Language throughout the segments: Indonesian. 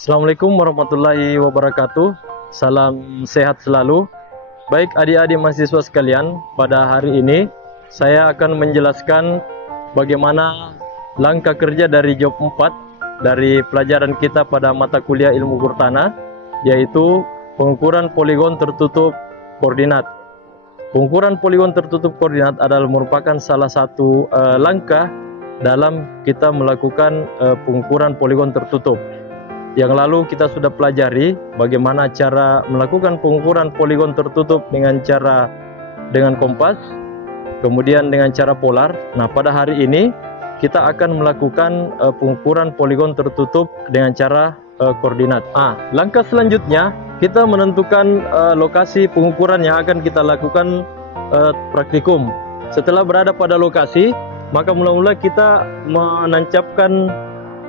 Assalamualaikum warahmatullahi wabarakatuh. Salam sehat selalu. Baik adik-adik mahasiswa sekalian, pada hari ini saya akan menjelaskan bagaimana langkah kerja dari job 4 dari pelajaran kita pada mata kuliah ilmu Gurtana, yaitu pengukuran poligon tertutup koordinat. Pengukuran poligon tertutup koordinat adalah merupakan salah satu langkah dalam kita melakukan pengukuran poligon tertutup. Yang lalu kita sudah pelajari bagaimana cara melakukan pengukuran poligon tertutup dengan kompas, kemudian dengan cara polar. Nah, pada hari ini kita akan melakukan pengukuran poligon tertutup dengan cara koordinat. Langkah selanjutnya kita menentukan lokasi pengukuran yang akan kita lakukan praktikum. Setelah berada pada lokasi, maka mula-mula kita menancapkan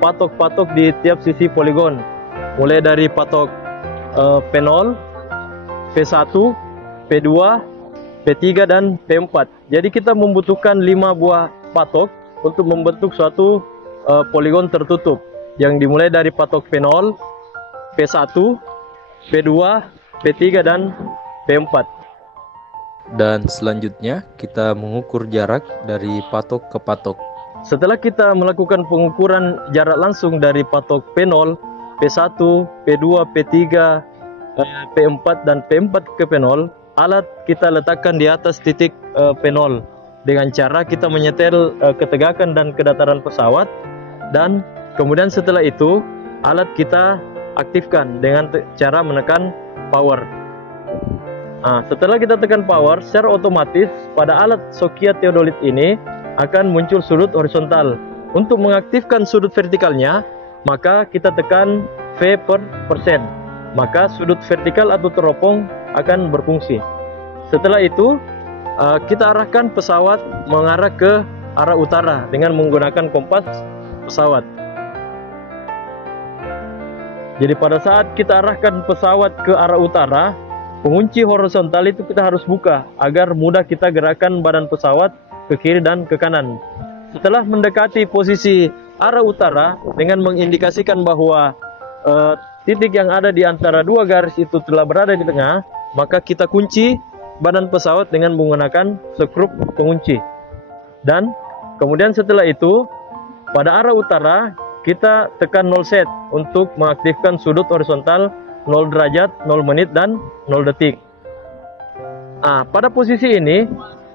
patok-patok di tiap sisi poligon, mulai dari patok P0, P1, P2, P3 dan P4. Jadi kita membutuhkan 5 buah patok untuk membentuk suatu poligon tertutup yang dimulai dari patok P0, P1, P2, P3 dan P4. Dan selanjutnya kita mengukur jarak dari patok ke patok. Setelah kita melakukan pengukuran jarak langsung dari patok P0, P1, P2, P3, P4 dan P4 ke P0, alat kita letakkan di atas titik P0 dengan cara kita menyetel ketegakan dan kedataran pesawat, dan kemudian setelah itu alat kita aktifkan dengan cara menekan power. Setelah kita tekan power, secara otomatis pada alat Sokia Theodolit ini akan muncul sudut horizontal. Untuk mengaktifkan sudut vertikalnya, maka kita tekan V per persen, maka sudut vertikal atau teropong akan berfungsi. Setelah itu kita arahkan pesawat mengarah ke arah utara dengan menggunakan kompas pesawat. Jadi pada saat kita arahkan pesawat ke arah utara, pengunci horizontal itu kita harus buka agar mudah kita gerakan badan pesawat ke kiri dan ke kanan. Setelah mendekati posisi arah utara dengan mengindikasikan bahwa titik yang ada di antara dua garis itu telah berada di tengah, maka kita kunci badan pesawat dengan menggunakan skrup pengunci. Dan kemudian setelah itu pada arah utara kita tekan 0 set untuk mengaktifkan sudut horizontal 0 derajat, 0 menit dan 0 detik. Pada posisi ini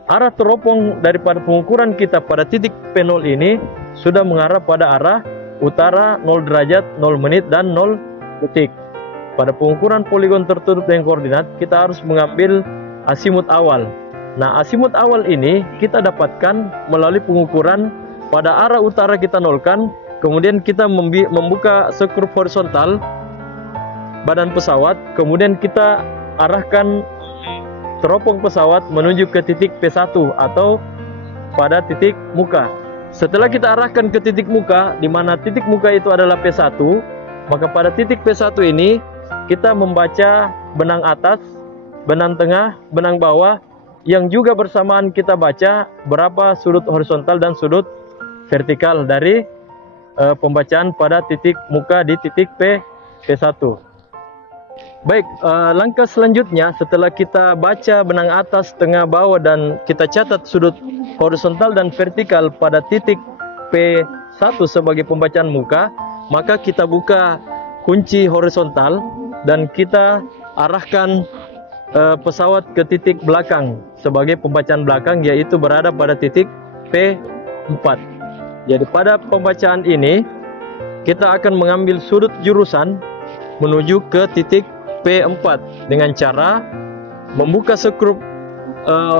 arah teropong daripada pengukuran kita pada titik P0 ini sudah mengarah pada arah utara 0 derajat, 0 menit, dan 0 detik. Pada pengukuran poligon tertutup dengan koordinat, kita harus mengambil asimut awal. Nah, asimut awal ini kita dapatkan melalui pengukuran pada arah utara kita nolkan, kemudian kita membuka skrup horizontal badan pesawat, kemudian kita arahkan teropong pesawat menuju ke titik P1 atau pada titik muka. Setelah kita arahkan ke titik muka, di mana titik muka itu adalah P1, maka pada titik P1 ini kita membaca benang atas, benang tengah, benang bawah, yang juga bersamaan kita baca berapa sudut horizontal dan sudut vertikal dari pembacaan pada titik muka di titik P1. Baik, langkah selanjutnya setelah kita baca benang atas, tengah, bawah dan kita catat sudut horizontal dan vertikal pada titik P1 sebagai pembacaan muka, maka kita buka kunci horizontal dan kita arahkan pesawat ke titik belakang sebagai pembacaan belakang, yaitu berada pada titik P4. Jadi pada pembacaan ini kita akan mengambil sudut jurusan menuju ke titik P4 dengan cara membuka skrup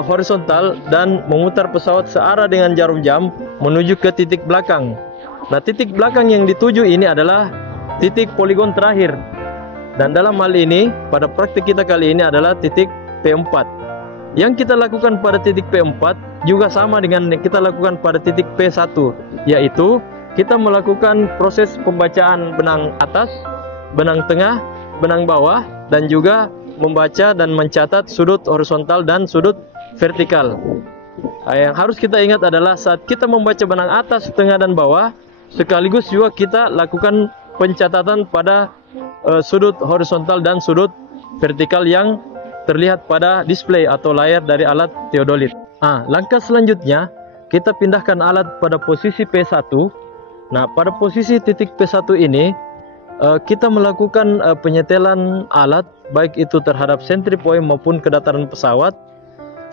horizontal dan memutar pesawat searah dengan jarum jam menuju ke titik belakang. Nah, titik belakang yang dituju ini adalah titik poligon terakhir. Dan dalam hal ini, pada praktik kita kali ini adalah titik P4. Yang kita lakukan pada titik P4 juga sama dengan yang kita lakukan pada titik P1, yaitu kita melakukan proses pembacaan benang atas, benang tengah, benang bawah, dan juga membaca dan mencatat sudut horizontal dan sudut vertikal. Yang harus kita ingat adalah saat kita membaca benang atas, tengah, dan bawah, sekaligus juga kita lakukan pencatatan pada sudut horizontal dan sudut vertikal yang terlihat pada display atau layar dari alat teodolit. Langkah selanjutnya kita pindahkan alat pada posisi P1. Nah, pada posisi titik P1 ini kita melakukan penyetelan alat baik itu terhadap entry point maupun kedataran pesawat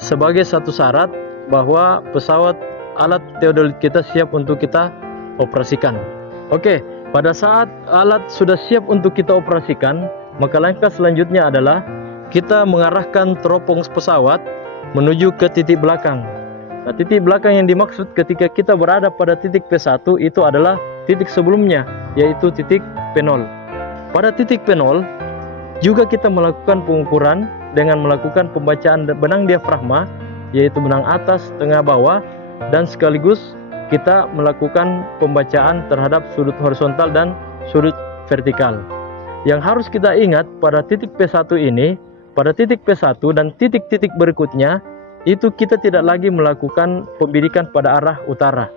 sebagai satu syarat bahwa pesawat alat teodolit kita siap untuk kita operasikan. Oke, pada saat alat sudah siap untuk kita operasikan, maka langkah selanjutnya adalah kita mengarahkan teropong pesawat menuju ke titik belakang. Nah, titik belakang yang dimaksud ketika kita berada pada titik P1 itu adalah titik sebelumnya, yaitu titik P0. Pada titik P0 juga kita melakukan pengukuran dengan melakukan pembacaan benang diafragma, yaitu benang atas, tengah, bawah, dan sekaligus kita melakukan pembacaan terhadap sudut horizontal dan sudut vertikal. Yang harus kita ingat pada titik P1 ini, pada titik P1 dan titik-titik berikutnya, itu kita tidak lagi melakukan pembidikan pada arah utara.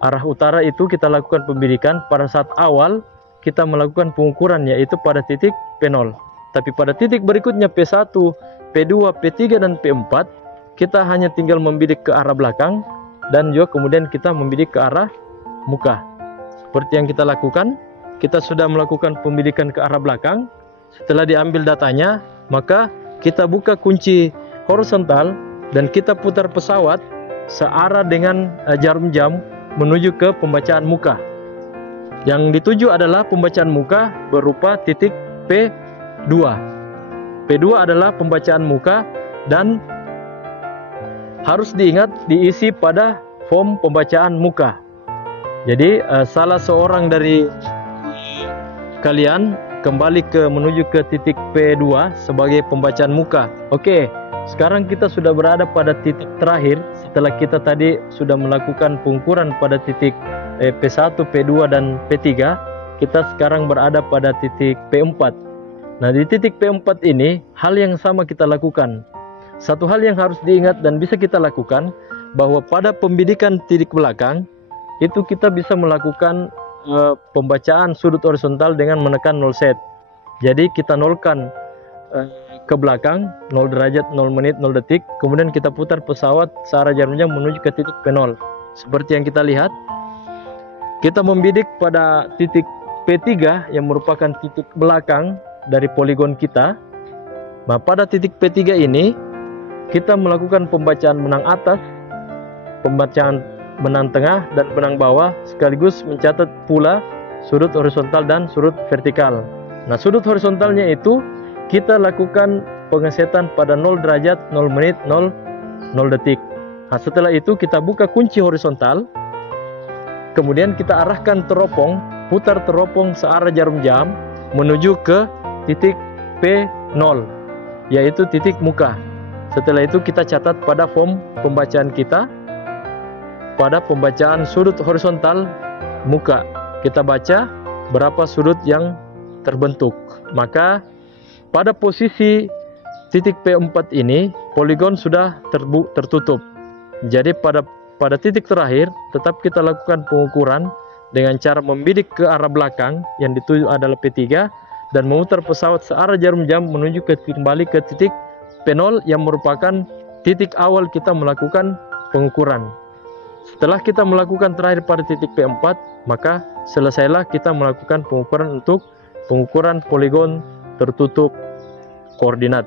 Arah utara itu kita lakukan pembidikan pada saat awal kita melakukan pengukuran, yaitu pada titik P0. Tapi pada titik berikutnya P1, P2, P3, dan P4, kita hanya tinggal membidik ke arah belakang dan juga kemudian kita membidik ke arah muka. Seperti yang kita lakukan, kita sudah melakukan pembidikan ke arah belakang. Setelah diambil datanya, maka kita buka kunci horizontal dan kita putar pesawat searah dengan jarum jam menuju ke pembacaan muka. Yang dituju adalah pembacaan muka berupa titik P2. P2 adalah pembacaan muka dan harus diingat diisi pada form pembacaan muka. Jadi salah seorang dari kalian kembali menuju ke titik P2 sebagai pembacaan muka. Oke, sekarang kita sudah berada pada titik terakhir setelah kita tadi sudah melakukan pengukuran pada titik P1, P2, dan P3. Kita sekarang berada pada titik P4. Nah, di titik P4 ini hal yang sama kita lakukan. Satu hal yang harus diingat dan bisa kita lakukan, bahwa pada pembidikan titik belakang itu kita bisa melakukan pembacaan sudut horizontal dengan menekan 0 set. Jadi kita nolkan ke belakang 0 derajat, 0 menit, 0 detik, kemudian kita putar pesawat searah jarum jam menuju ke titik P0. Seperti yang kita lihat, kita membidik pada titik P3 yang merupakan titik belakang dari poligon kita. Nah, pada titik P3 ini kita melakukan pembacaan benang atas, pembacaan benang tengah, dan benang bawah, sekaligus mencatat pula sudut horizontal dan sudut vertikal. Nah, sudut horizontalnya itu kita lakukan pengesetan pada 0 derajat, 0 menit, 0 detik. Nah, setelah itu kita buka kunci horizontal, kemudian kita arahkan teropong, putar teropong searah jarum jam menuju ke titik P0, yaitu titik muka. Setelah itu kita catat pada form pembacaan kita, pada pembacaan sudut horizontal muka. Kita baca berapa sudut yang terbentuk. Maka pada posisi titik P4 ini poligon sudah tertutup. Jadi pada titik terakhir tetap kita lakukan pengukuran dengan cara membidik ke arah belakang yang dituju adalah P3 dan memutar pesawat searah jarum jam menuju kembali ke titik P0 yang merupakan titik awal kita melakukan pengukuran. Setelah kita melakukan terakhir pada titik P4, maka selesailah kita melakukan pengukuran untuk pengukuran poligon tertutup koordinat.